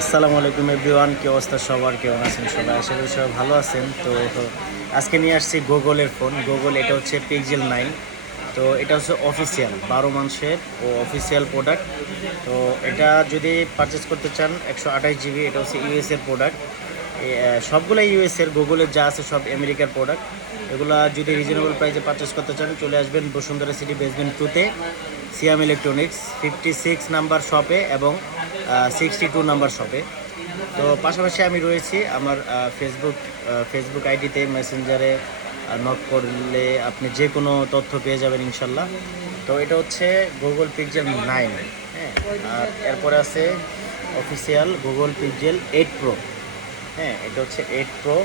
আসসালামু আলাইকুম এভরিওয়ান, কি অবস্থা সবার, কেমন আছেন সবাই? আশা করি সবাই ভালো আছেন। তো আজকে নিয়ে আসছি গুগলের ফোন। গুগল, এটা হচ্ছে পিক্সেল 9। তো এটা হচ্ছে অফিসিয়াল 12 মাসের ও অফিসিয়াল প্রোডাক্ট। তো এটা যদি পারচেস করতে চান 128 জিবি, এটা হচ্ছে ইউএসের প্রোডাক্ট। সবগুলো ইউএসের, গুগলের যা আছে সব আমেরিকার প্রোডাক্ট। এগুলা যদি রিজনেবল প্রাইসে পারচেস করতে চান চলে আসবেন বসুন্ধরা সিটি বেসমেন্ট 2-তে, সিয়াম ইলেকট্রনিক্স 56 নাম্বার শপে এবং 62 নাম্বার শপে। তো পাশাপাশি আমি রয়েছি আমার ফেসবুক আইডিতে, মেসেঞ্জারে নক করলে আপনি যে কোনো তথ্য পেয়ে যাবেন ইনশাল্লাহ। তো এটা হচ্ছে গুগল পিক্সেল 9। হ্যাঁ, আর এরপরে আছে অফিসিয়াল গুগল পিক্সেল 8 প্রো। হ্যাঁ, এটা হচ্ছে 8 প্রো,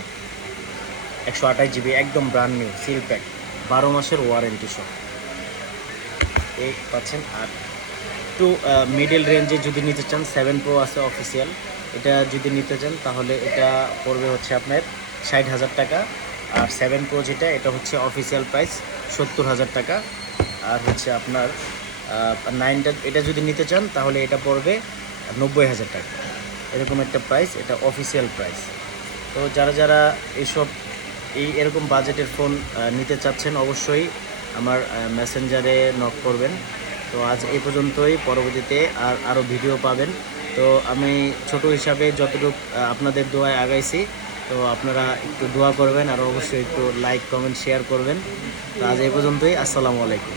128 জিবি, একদম ব্র্যান্ড নিউ সিল প্যাক, 12 মাসের ওয়ারেন্টি সহ এই পাচ্ছেন। আর একটু মিডল রেঞ্জে যদি নিতে চান 7 প্রো আছে অফিসিয়াল। এটা যদি নিতে চান তাহলে এটা পড়বে হচ্ছে আপনার 60,000 টাকা। আর 7 প্রো যেটা, এটা হচ্ছে অফিসিয়াল প্রাইস 70,000 টাকা। আর হচ্ছে আপনার 9টা, এটা যদি নিতে চান তাহলে এটা পড়বে 90,000 টাকা। এরকম একটা প্রাইস, এটা অফিসিয়াল প্রাইস। তো যারা যারা এইসব এরকম বাজেটের ফোন নিতে চাচ্ছেন অবশ্যই আমার মেসেঞ্জারে নক করবেন। তো আজ এই পর্যন্তই, পরবর্তীতে আরও ভিডিও পাবেন। তো আমি ছোট হিসাবে যতটুকু আপনাদের দোয়ায় আগাইছি, তো আপনারা একটু দোয়া করবেন আর অবশ্যই একটু লাইক কমেন্ট শেয়ার করবেন। তো আজ এই পর্যন্তই, আসসালামু আলাইকুম।